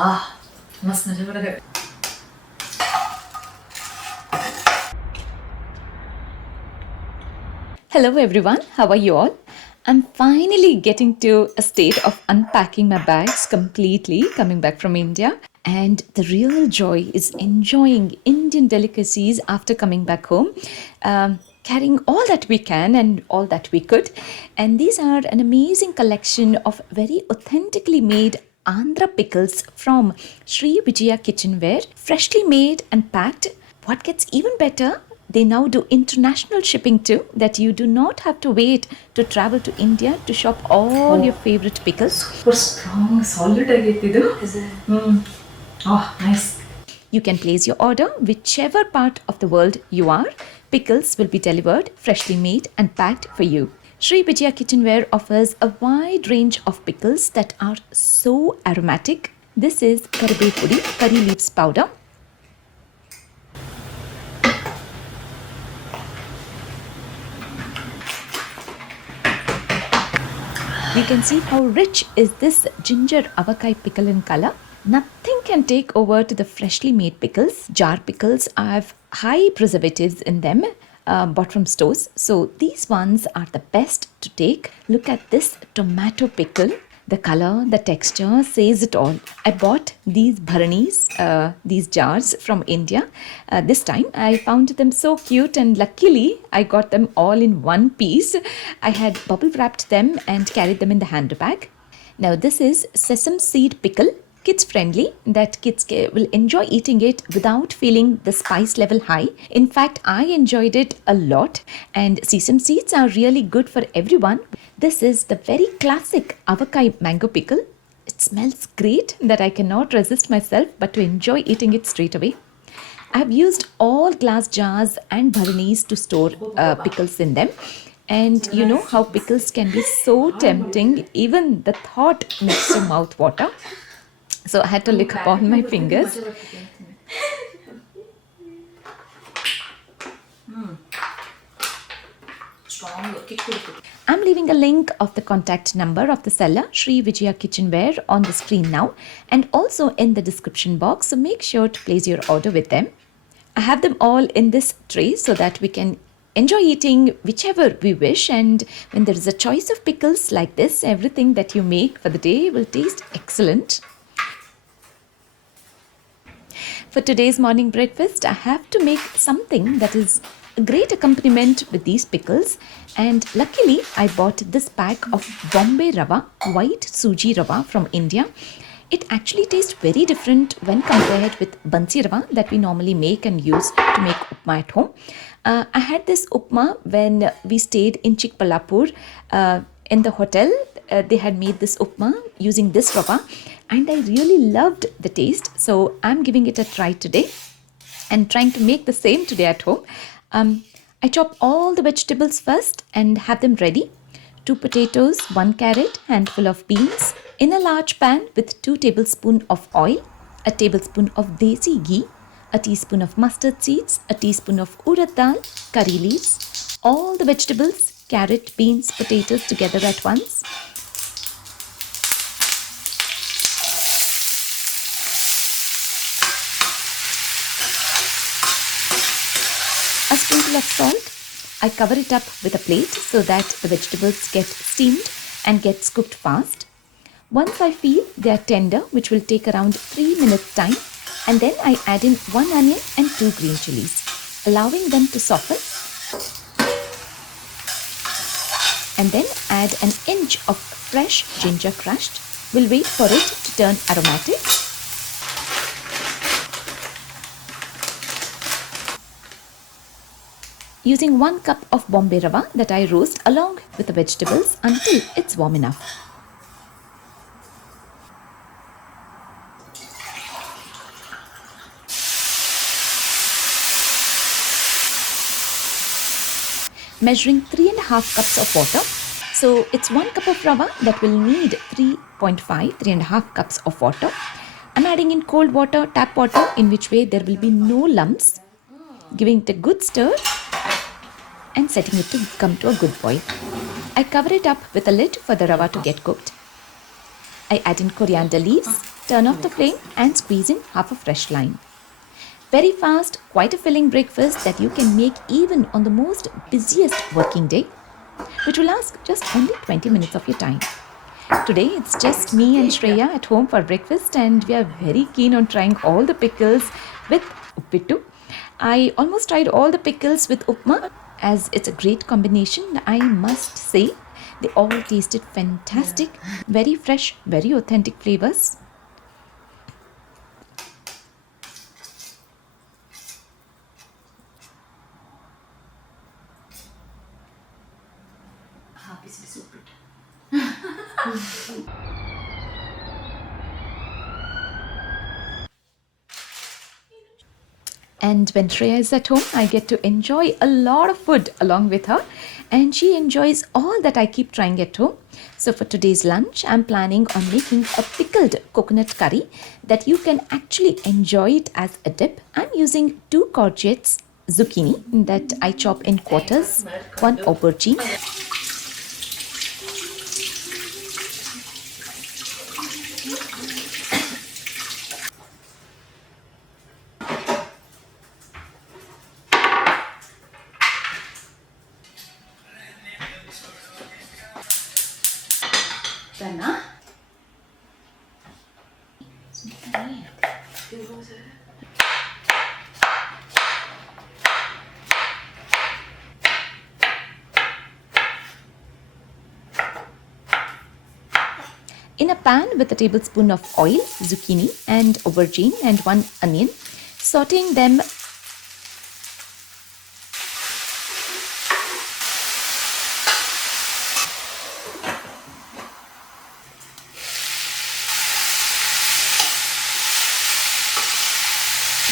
मस्त मजा बरं. Hello everyone, how are you all? I'm finally getting to a state of unpacking my bags completely, coming back from India. And the real joy is enjoying Indian delicacies after coming back home, carrying all that we can and all that we could. And these are an amazing collection of very authentically made Andhra Pickles from Shri Vijaya Kitchenware, freshly made and packed. What gets even better? They now do international shipping too, that you do not have to wait to travel to India to shop all your favorite pickles. Super strong, solid ಆಗಿತ್ತು. Is it? Nice. You can place your order whichever part of the world you are. Pickles will be delivered, freshly made and packed for you. Shri Vijaya Kitchenware offers a wide range of pickles that are so aromatic. This is Karbevu pudi, curry leaves powder. You can see how rich is this ginger avakai pickle in color. Nothing can take over to the freshly made pickles. Jar pickles have high preservatives in them, bought from stores. So these ones are the best to take. Look at this tomato pickle. The color, the texture says it all. I bought these bharanis, these jars from India. This time I found them so cute and luckily I got them all in one piece. I had bubble wrapped them and carried them in the handbag. Now this is sesame seed pickle. Kids friendly, that kids will enjoy eating it without feeling the spice level high. In fact, I enjoyed it a lot, and sesame seeds are really good for everyone. This is the very classic avakai mango pickle. It smells great that I cannot resist myself but to enjoy eating it straight away. I have used all glass jars and bharanis to store pickles in them. And you know how pickles can be so tempting, even the thought makes your mouth water. So I had to lick upon my fingers. Strong kick. I'm leaving a link of the contact number of the seller, Shri Vijaya Kitchenware, on the screen now and also in the description box. So make sure to place your order with them. I have them all in this tray so that we can enjoy eating whichever we wish. And when there is a choice of pickles like this, everything that you make for the day will taste excellent. For today's morning breakfast, I have to make something that is a great accompaniment with these pickles. And luckily, I bought this pack of Bombay rava, white suji rava from India. It actually tastes very different when compared with bansi rava that we normally make and use to make upma at home. I had this upma when we stayed in Chikballapur in the hotel. They had made this upma using this rava and I really loved the taste. So I'm giving it a try today and trying to make the same today at home. I chop all the vegetables first and have them ready. 2 potatoes, 1 carrot, handful of beans in a large pan with 2 tablespoons of oil, a tablespoon of desi ghee, a teaspoon of mustard seeds, a teaspoon of urad dal, curry leaves, all the vegetables, carrot, beans, potatoes together at once. A sprinkle of salt. I cover it up with a plate so that the vegetables get steamed and gets cooked fast. Once I feel they are tender, which will take around 3 minutes time, and then I add in 1 onion and 2 green chilies, allowing them to soften. And then add an inch of fresh ginger crushed. We'll wait for it to turn aromatic. Using 1 cup of Bombay rava that I roast along with the vegetables until it's warm enough. Measuring 3.5 cups of water. So it's 1 cup of rava that will need 3.5 cups of water. I'm adding in cold water, tap water, in which way there will be no lumps. Giving it a good stir and setting it to come to a good boil. I cover it up with a lid for the rava to get cooked. I add in coriander leaves, turn off the flame and squeeze in half a fresh lime. Very fast, quite a filling breakfast that you can make even on the most busiest working day, which will ask just only 20 minutes of your time. Today it's just me and Shreya at home for breakfast, and we are very keen on trying all the pickles with Uppittu. I almost tried all the pickles with Upma as it's a great combination. I must say they all tasted fantastic, very fresh, very authentic flavors. And when Shreya is at home, I get to enjoy a lot of food along with her, and she enjoys all that I keep trying at home. So for today's lunch, I'm planning on making a pickled coconut curry that you can actually enjoy it as a dip. I'm using 2 courgettes, zucchini that I chop in quarters, 1 aubergine, in a pan with a tablespoon of oil, zucchini and aubergine and 1 onion, sauteing them.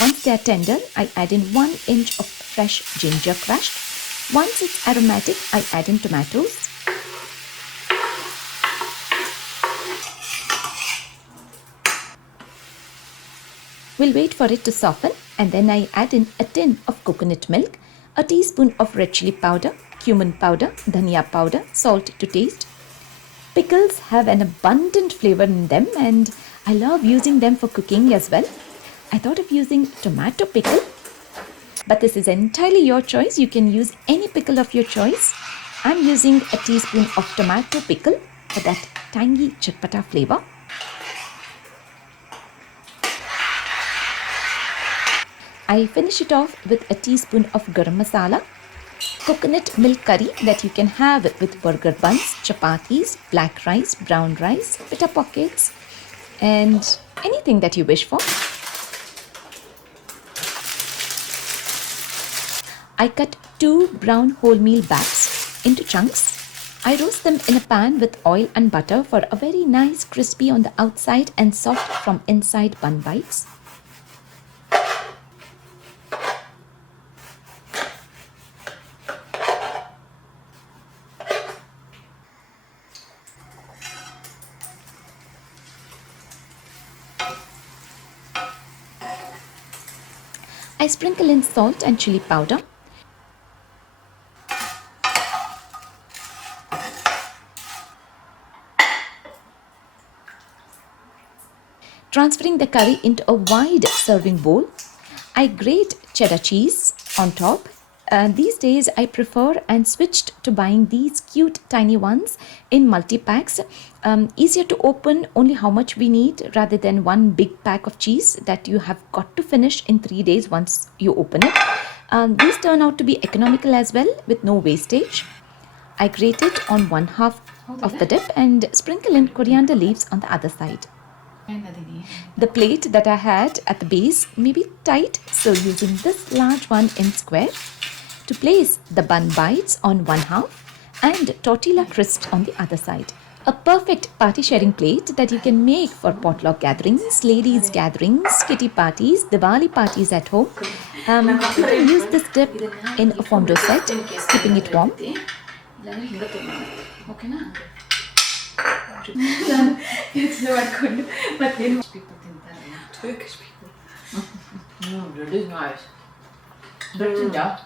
Once they are tender, I add in 1 inch of fresh ginger crushed. Once it's aromatic, I add in tomatoes. We'll wait for it to soften, and then I add in a tin of coconut milk, a teaspoon of red chili powder, cumin powder, dhania powder, salt to taste. Pickles have an abundant flavor in them, and I love using them for cooking as well. I thought of using tomato pickle, but this is entirely your choice. You can use any pickle of your choice. I'm using a teaspoon of tomato pickle for that tangy chatpata flavor. I finish it off with a teaspoon of garam masala, coconut milk curry that you can have with burger buns, chapatis, black rice, brown rice, pita pockets, and anything that you wish for. I cut 2 brown wholemeal bats into chunks. I roast them in a pan with oil and butter for a very nice crispy on the outside and soft from inside bun bites. I sprinkle in salt and chili powder. Transferring the curry into a wide serving bowl, I grate cheddar cheese on top. These days I prefer and switched to buying these cute tiny ones in multi-packs. Easier to open, only how much we need rather than one big pack of cheese that you have got to finish in 3 days once you open it. These turn out to be economical as well with no wastage. I grate it on 1/2 of the dip and sprinkle in coriander leaves on the other side. The plate that I had at the base may be tight, so using this large one in square to place the bun bites on 1/2 and tortilla crisps on the other side. A perfect party sharing plate that you can make for potluck gatherings, ladies gatherings, kitty parties, Diwali parties at home. You can use this dip in a fondue set, keeping it warm. Turkish people. That is nice. That's enough.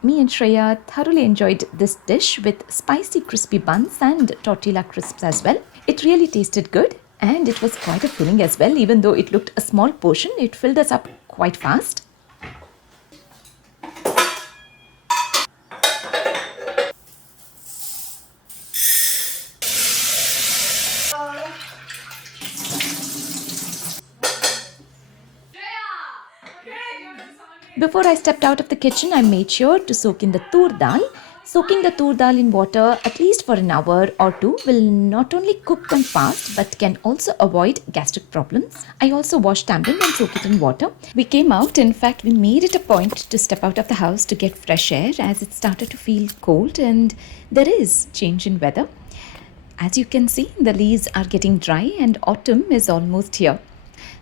Me and Shreya thoroughly enjoyed this dish with spicy crispy buns and tortilla crisps as well. It really tasted good and it was quite a filling as well. Even though it looked a small portion, it filled us up quite fast. Before I stepped out of the kitchen, I made sure to soak in the tur dal. Soaking the tur dal in water at least for an hour or two will not only cook them fast but can also avoid gastric problems. I also washed tamarind and soak it in water. We came out, in fact, we made it a point to step out of the house to get fresh air as it started to feel cold and there is change in weather. As you can see, the leaves are getting dry and autumn is almost here.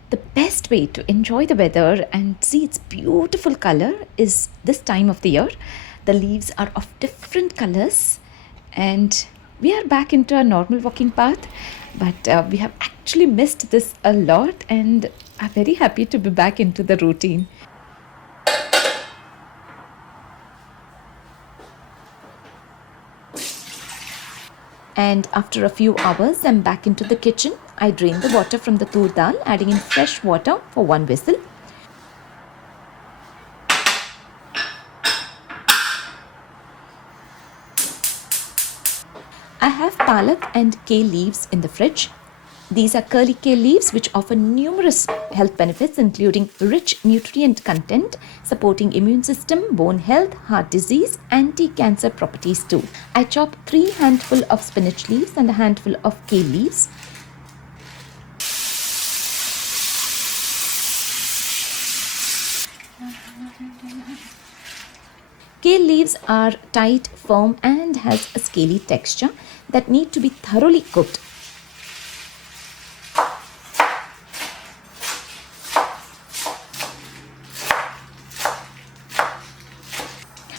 The best way to enjoy the weather and see its beautiful color is this time of the year. The leaves are of different colors and we are back into our normal walking path, but we have actually missed this a lot and are very happy to be back into the routine. And after a few hours, I'm back into the kitchen. I drain the water from the tur dal, adding in fresh water for one whistle. I have palak and kale leaves in the fridge. These are curly kale leaves which offer numerous health benefits including rich nutrient content, supporting immune system, bone health, heart disease, anti-cancer properties too. I chop 3 handful of spinach leaves and a handful of kale leaves. Kale leaves are tight, firm and has a scaly texture that need to be thoroughly cooked.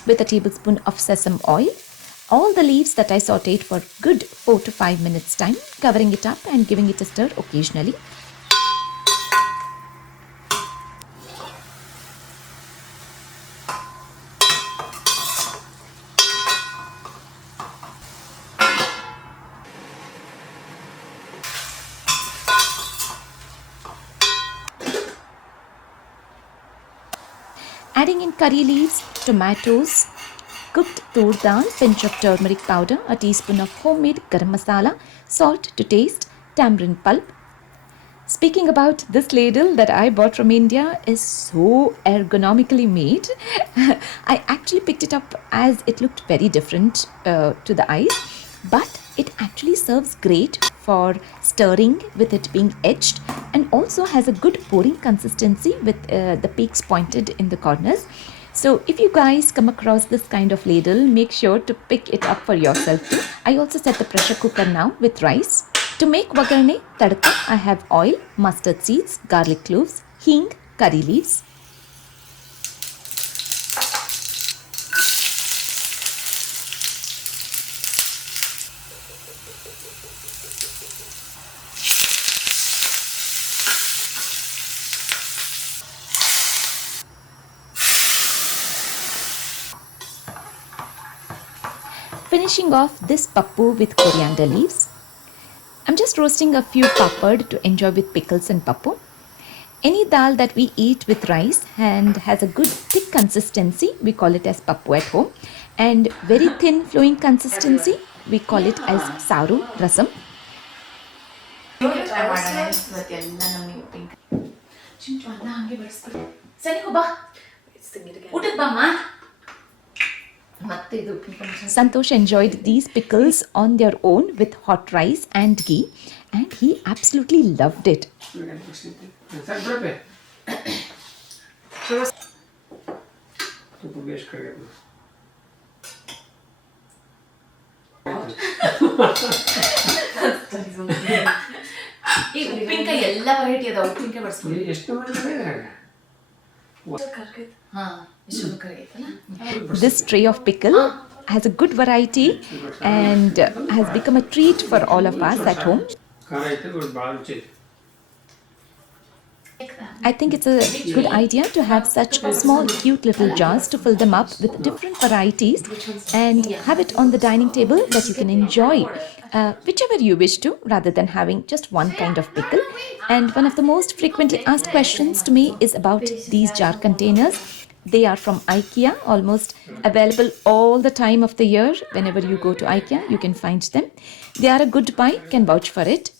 With a tablespoon of sesame oil, all the leaves that I sauteed for good 4 to 5 minutes time, covering it up and giving it a stir occasionally. Adding in curry leaves, tomatoes, cooked tur dal, pinch of turmeric powder, a teaspoon of homemade garam masala, salt to taste, tamarind pulp. Speaking about this ladle that I bought from India is so ergonomically made. I actually picked it up as it looked very different to the eyes, but it actually serves great for stirring with it being edged and also has a good pouring consistency with the peaks pointed in the corners. So if you guys come across this kind of ladle, make sure to pick it up for yourself too. I also set the pressure cooker now with rice. To make vagarne tadka, I have oil, mustard seeds, garlic cloves, hing, curry leaves. Finishing off this pappu with coriander leaves. I'm just roasting a few papad to enjoy with pickles and pappu. Any dal that we eat with rice and has a good thick consistency, we call it as pappu at home. And very thin flowing consistency, we call it as saru, rasam. Santosh enjoyed these pickles on their own with hot rice and ghee and he absolutely loved it. This tray of pickle has a good variety and has become a treat for all of us at home. I think it's a good idea to have such small, cute little jars to fill them up with different varieties and have it on the dining table that you can enjoy whichever you wish to rather than having just one kind of pickle. And one of the most frequently asked questions to me is about these jar containers. They are from IKEA, almost available all the time of the year. Whenever you go to IKEA, you can find them. They are a good buy, can vouch for it.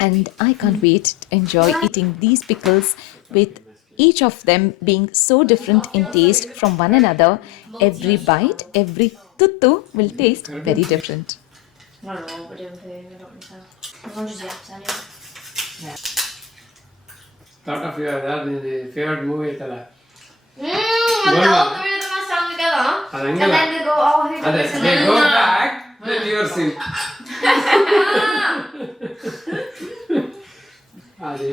And I can't wait to enjoy eating these pickles with each of them being so different in taste from one another. Every bite, every tuttu will taste very different. Thought of your favorite movie ಐತಲ್ಲ ಅದಂಗಲ್ಲ ಅದೇ they go back then you are seen ಅದೇ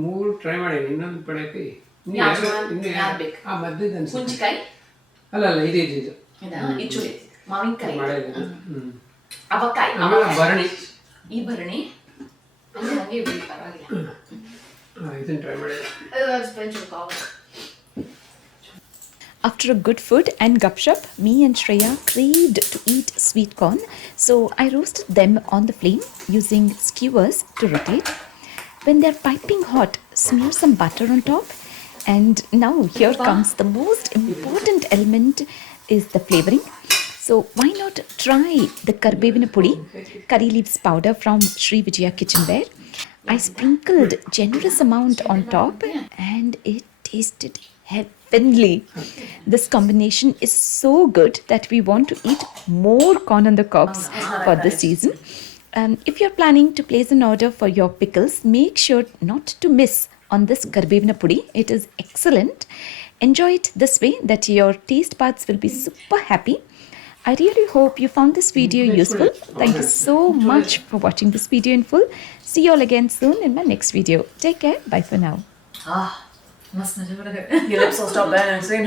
ಮೂರು try ಮಾಡಿ ಇನ್ನೊಂದು ಪಡೆಯಕ್ಕೆ ಆ ಮಧ್ಯದ ಹುಂಚಿಕಾಯಿ ಅಲ್ಲ ಇದು ಇಚ್ಚುಳಿ ಮಾವಿನಕಾಯಿ ಮಾಡಿಲ್ಲ ಅವಕಾಯಿ ಆಮೇಲೆ ಭರಣಿ ಈ ಭರಣಿ ಅಂದ್ರೆ ಹಂಗೆ ಬಿಡಿ ಪರವಾಗಿಲ್ಲ ಇದನ್ನ ಟ್ರೈ ಮಾಡಿಲ್ಲ. After a good food and gupshup, me and Shreya craved to eat sweet corn, so I roasted them on the flame using skewers to rotate. When they're piping hot, smear some butter on top. And now here comes the most important element is the flavoring. So why not try the Karbevu pudi, curry leaves powder from Shri Vijaya Kitchenware. I sprinkled generous amount on top and it tasted heavenly. This combination is so good that we want to eat more corn on the cobs for this season. If you're planning to place an order for your pickles, make sure not to miss on this Karbevu pudi. It is excellent. Enjoy it this way that your taste buds will be super happy. I really hope you found this video useful. Thank you so much for watching this video in full. See you all again soon in my next video. Take care. Bye for now. मस्त मजा पड़ा your lips will stop balancing.